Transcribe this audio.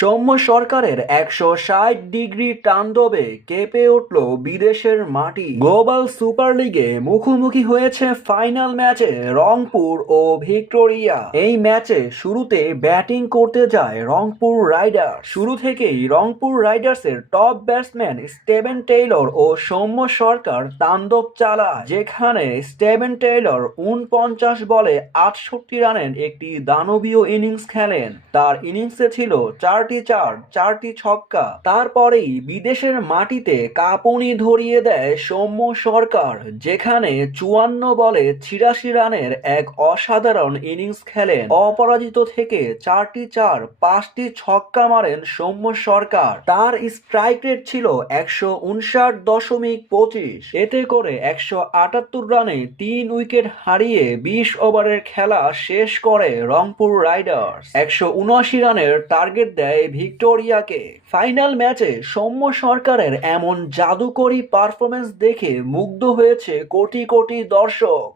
সৌম্য সরকারের ১৬০ ডিগ্রি তাণ্ডবে কেঁপে উঠল বিদেশের মাটি। গ্লোবাল সুপার লিগে মুখোমুখি হয়েছে ফাইনাল ম্যাচে রংপুর ও ভিক্টোরিয়া। এই ম্যাচে শুরুতে ব্যাটিং করতে যায় রংপুর রাইডার্স। শুরু থেকেই রংপুর রাইডার্সের টপ ব্যাটসম্যান স্টেভেন টেইলর ও সৌম্য সরকার তাণ্ডব চালায়, যেখানে স্টেভেন টেইলর ৪৯ বলে ৬৮ রানের একটি দানবীয় ইনিংস খেলেন। তার ইনিংসে ছিল ৪টি চার, ৪টি ছক্কা। তারপরেই বিদেশের মাটিতে কাঁপুনি ধরিয়ে দেয় সৌম্য সরকার, যেখানে ৫৪ বলে ৮৬ রানের এক অসাধারণ ইনিংস খেলেন। অপরাজিত থেকে ৪টি চার, ৫টি ছক্কা মারেন সৌম্য সরকার। তার স্ট্রাইক রেট ছিল ১৫৯.২৫। এতে করে ১৭৮ রানে ৩ উইকেট হারিয়ে ২০ ওভারের খেলা শেষ করে রংপুর রাইডার্স। ১৭৯ রানের টার্গেট দেয় ভিক্টোরিয়াকে। ফাইনাল ম্যাচে সৌম্য সরকারের এমন জাদুকরী পারফরমেন্স দেখে মুগ্ধ হয়েছে কোটি কোটি দর্শক।